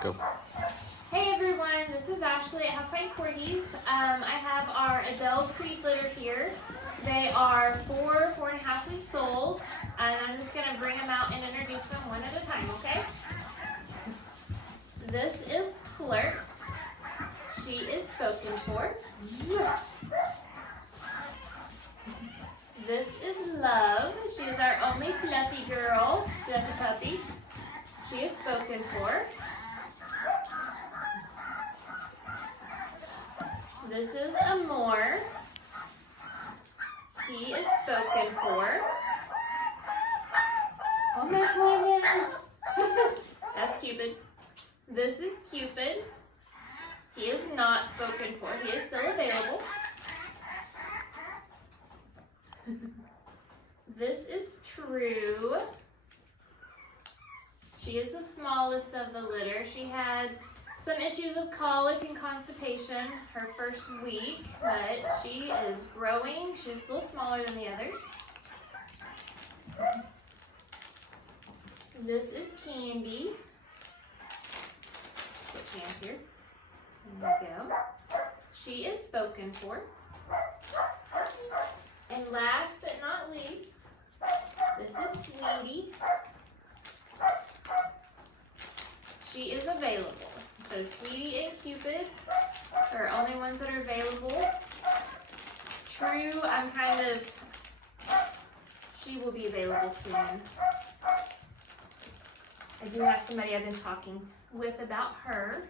Go. Hey everyone, this is Ashley at Half-Pint Corgis. I have our Adele Creed litter here. They are 4.5 weeks old, and I'm just going to bring them out and introduce them one at a time, okay? This is Flirt. She is spoken for. This is Love. She is our only fluffy girl, fluffy puppy. She is spoken for. This is Amor. He is spoken for. Oh my goodness. That's Cupid. This is Cupid. He is not spoken for. He is still available. This is True. She is the smallest of the litter. She had some issues with colic and constipation her first week, but she is growing. She's a little smaller than the others. This is Candy. Put hands here. There we go. She is spoken for. And last but not least, this is Sweetie. She is available. So Sweetie and Cupid are only ones that are available. True, she will be available soon. I do have somebody I've been talking with about her.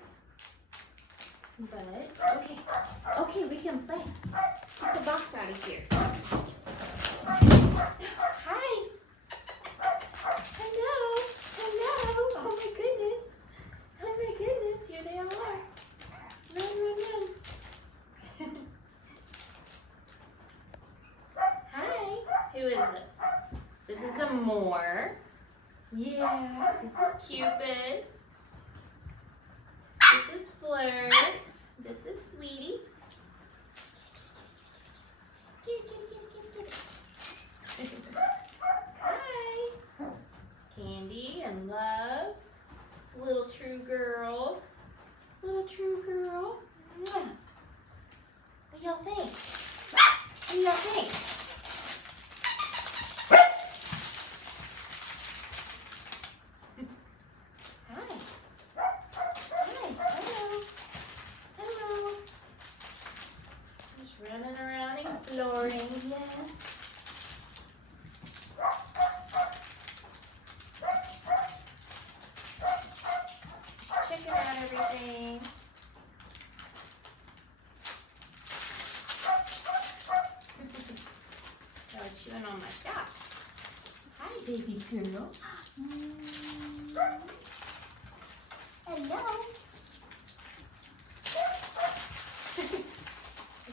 But, okay, we can play. Get the box out of here. Hi. Hello. Oh my goodness. Oh my goodness, here they all are. Run. Hi. Who is this? This is Amor. Yeah. This is Cupid. This is Flirt. This is Sweetie. Hi. Candy and Love. Little True Girl. What do y'all think? Hello. Just running around exploring, yes. Just checking out everything. Oh, chewing on my socks. Hi, baby girl. Hello.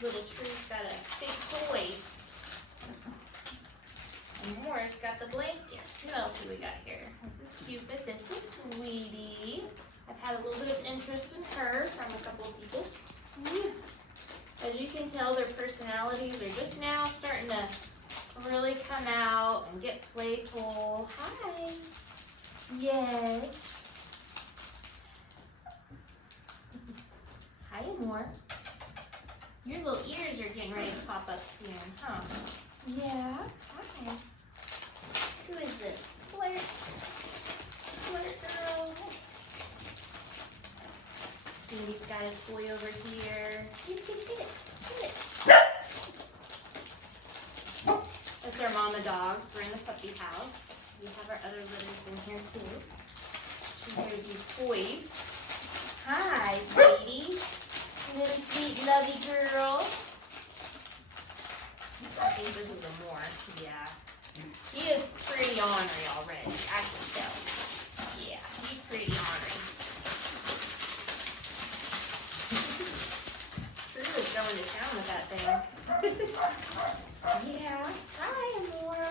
Little True's got a big toy. And Morris got the blanket. What else do we got here? This is Cupid. This is Sweetie. I've had a little bit of interest in her from a couple of people. As you can tell, their personalities are just now starting to really come out and get playful. Hi. Yes. Hi, Amor. Your little ears are getting ready to pop up soon, huh? Yeah. Hi. Who is this? Flirt. Flirt girl. Candy's got his toy over here. Get it. That's our mama dogs. We're in the puppy house. We have our other litters in here too. And here's these toys. Hi, sweetie. Little sweet lovey girl. I think this is Amor. Yeah. He is pretty ornery already. I can tell. Yeah, he's pretty ornery. True is going to town with that thing. Yeah. Hi, Amor.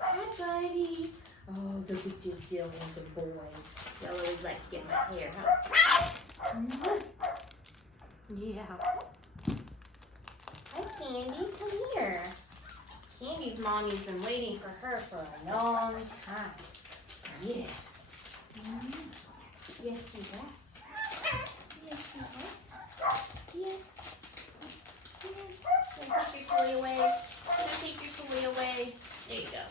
Hi, buddy. Oh, look at you dealing with the boy. Y'all always like to get in my hair, huh? Yeah. Hi, Candy. Come here. Candy's mommy's been waiting for her for a long time. Yes. Yes, she has. Yes, she has. Yes. Yes. Can I take your toy away? Can I take your toy away? There you go.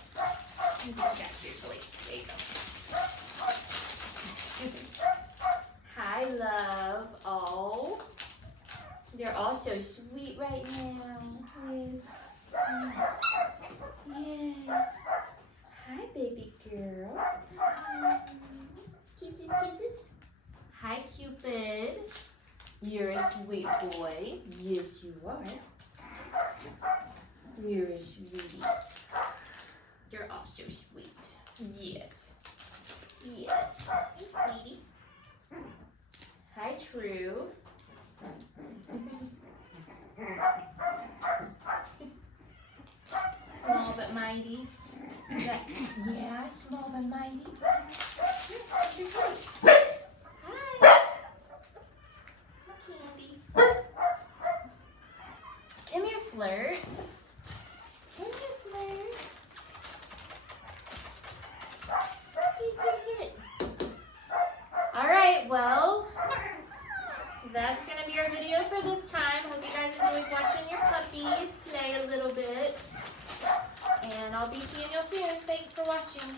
You got your toy. There you go. Hi, love. Oh. They're all so sweet right now. Yes. Yes. Hi, baby girl. Kisses, kisses. Hi, Cupid. You're a sweet boy. Yes, you are. You're a sweetie. You're all so sweet. Yes. Yes. Hey, sweetie. Hi, True. Small but mighty. Yeah, small but mighty. Hi. Candy. Come here, Flirt. Come here, Flirt. Get it. All right, well, that's going to be our video for this time. Hope you guys enjoyed watching your puppies play a little bit. And I'll be seeing you soon. Thanks for watching.